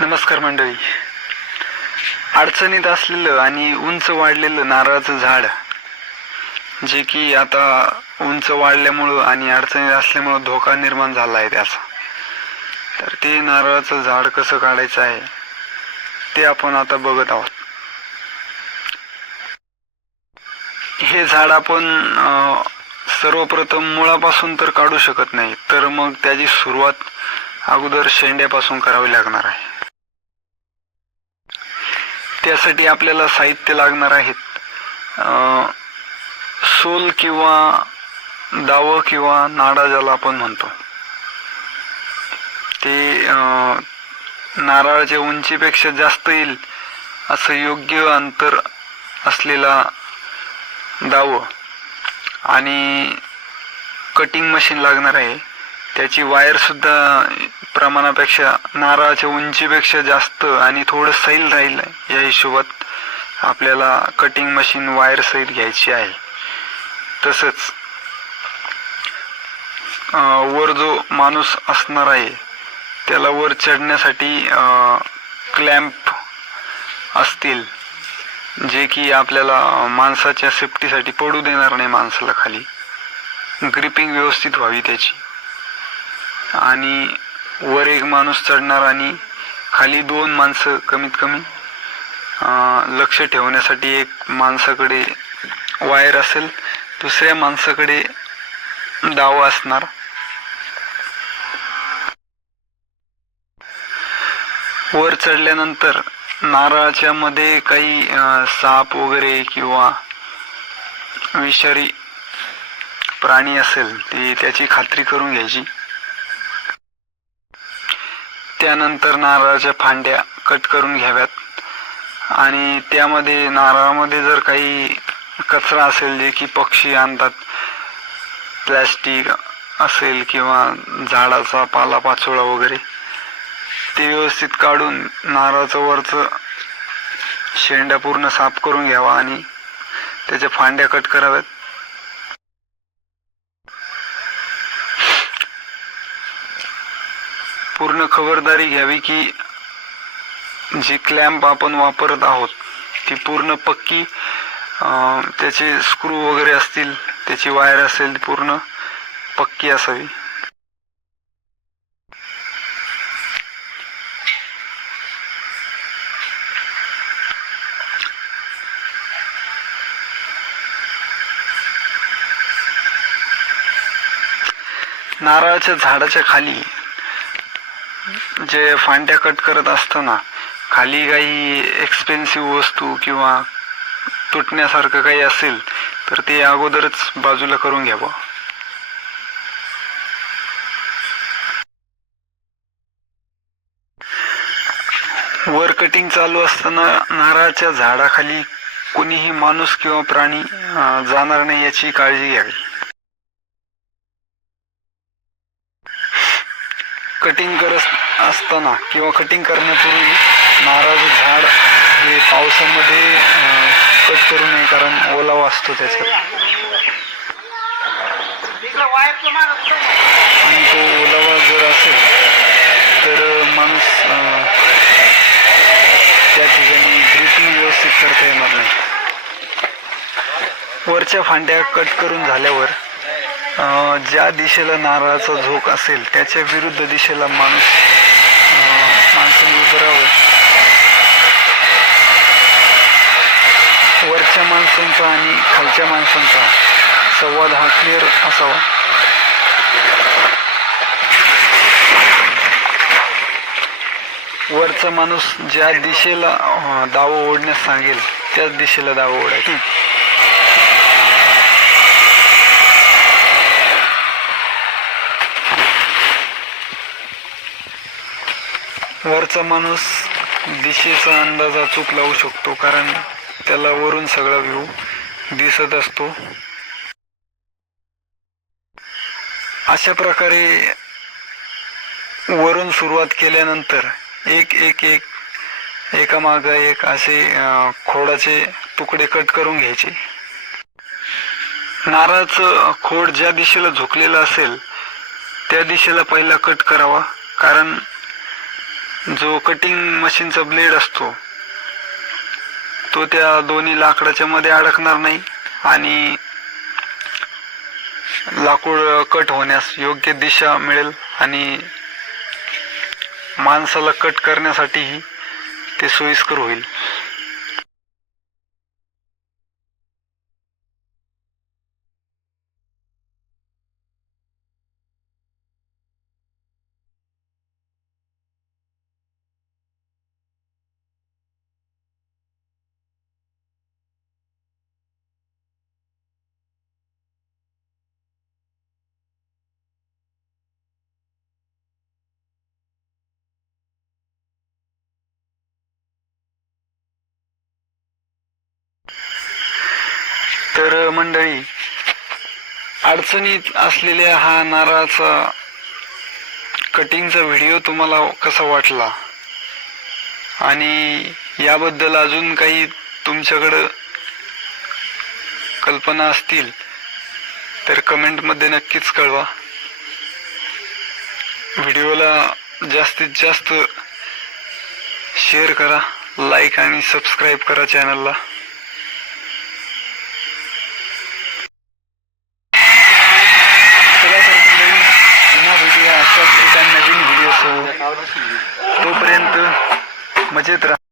नमस्कार मंडळी. अडचणीत असलेलं आणि उंच वाढलेलं नारळाचं झाड जे की आता उंच वाढल्यामुळं आणि अडचणीत असल्यामुळं धोका निर्माण झाला आहे त्याचा. तर ते नारळाचं झाड कसं काढायचं आहे ते आपण आता बघत आहोत. हे झाड आपण सर्वप्रथम मुळापासून तर काढू शकत नाही तर मग त्याची सुरुवात अगोदर शेंड्यापासून करावी लागणार आहे. त्यासाठी आपल्याला साहित्य लागणार आहेत. सोल किंवा दाव किंवा नाडा ज्याला आपण म्हणतो. ते नारळाच्या उंचीपेक्षा जास्त येईल असं योग्य अंतर असलेला दाव. आणि कटिंग मशीन लागणार आहे. त्याची वायरसुद्धा प्रमाणापेक्षा नारळाच्या उंचीपेक्षा जास्त आणि थोडं सैल राहील या हिशोबात आपल्याला कटिंग मशीन वायर सहित घ्यायची आहे. तसंच वर जो माणूस असणार आहे त्याला वर चढण्यासाठी क्लॅम्प असतील जे की आपल्याला माणसाच्या सेफ्टीसाठी पडू देणार नाही माणसाला खाली. ग्रिपिंग व्यवस्थित व्हावी त्याची. आणि वर एक माणूस चढणार आणि खाली दोन माणसं कमीत कमी लक्ष ठेवण्यासाठी एक माणसाकडे वायर असेल दुसऱ्या माणसाकडे डावा असणार. वर चढल्यानंतर नारळाच्या मध्ये काही साप वगैरे किंवा विषारी प्राणी असेल ती त्याची खात्री करून घ्यायची. त्यानंतर नारळाच्या फांद्या कट करून घ्याव्यात. आणि त्यामध्ये नारळामध्ये जर काही कचरा असेल जे की पक्षी आणतात प्लॅस्टिक असेल किंवा झाडाचा पालापाचोळा वगैरे ते व्यवस्थित काढून नारळाचं वरचं शेंड्या पूर्ण साफ करून घ्यावा आणि त्याच्या फांड्या कट कराव्यात. पूर्ण खबरदारी घ्यावी की जी क्लॅम्प आपण वापरत आहोत ती पूर्ण पक्की त्याचे स्क्रू वगैरे असतील त्याची वायर असेल पूर्ण पक्की असावी. नारळाच्या झाडाच्या खाली जे फांद्या कट करत असताना खाली काही एक्सपेन्सिव्ह वस्तू किंवा तुटण्यासारखं काही असेल तर ते अगोदरच बाजूला करून घ्यावं वर कटिंग चालू असताना नारळाच्या झाडाखाली कोणीही माणूस किंवा प्राणी जाणार नाही याची काळजी घ्यावी. कटिंग करत असताना किंवा कटिंग करण्यापूर्वी नारळाचं झाड हे पावसामध्ये कट करू नये कारण ओलावा असतो त्याच्यात. आणि तो ओलावा जर असेल तर माणूस त्या ठिकाणी ग्रिपिंग व्यवस्थित करता येणार नाही. वरच्या फांद्या कट करून झाल्यावर ज्या दिशेला नारळाचा झोक असेल त्याच्या विरुद्ध दिशेला माणूस अं, माणसाने उभं राहावं. वरच्या माणसांचा आणि खालच्या माणसांचा संवाद हा क्लिअर असावा. वरचा माणूस ज्या दिशेला अं, ओढण्यास सांगेल त्याच दिशेला दाव ओढायचा. वरचा माणूस दिशेचा अंदाज अचूक लावू शकतो कारण त्याला वरून सगळा व्ह्यू दिसत असतो. अशा प्रकारे वरून सुरुवात केल्यानंतर एक एक एक एकामाग एक असे खोडाचे तुकडे कट करून घ्यायचे. नारळाचं खोड ज्या दिशेला झुकलेलं असेल त्या दिशेला पहिला कट करावा कारण जो कटिंग मशीनचा ब्लेड असतो तो त्या दोन्ही लाकडाच्या मध्ये अडकणार नाही आणि लाकूड कट होण्यास योग्य दिशा मिळेल आणि माणसाला कट करण्यासाठीही ते सोयीस्कर होईल. तर मंडळी अडचणीत असलेल्या हा नारळाचा कटिंगचा व्हिडिओ तुम्हाला कसा वाटला? आणि याबद्दल अजून काही तुमच्याकडं कल्पना असतील तर कमेंटमध्ये नक्कीच कळवा. व्हिडिओला जास्तीत जास्त शेअर करा लाईक आणि सबस्क्राईब करा चॅनलला चला तर मंडळी, पुन्हा भेटूया अशाच एका नवीन व्हिडिओसह तोपर्यंत मजेत राहा.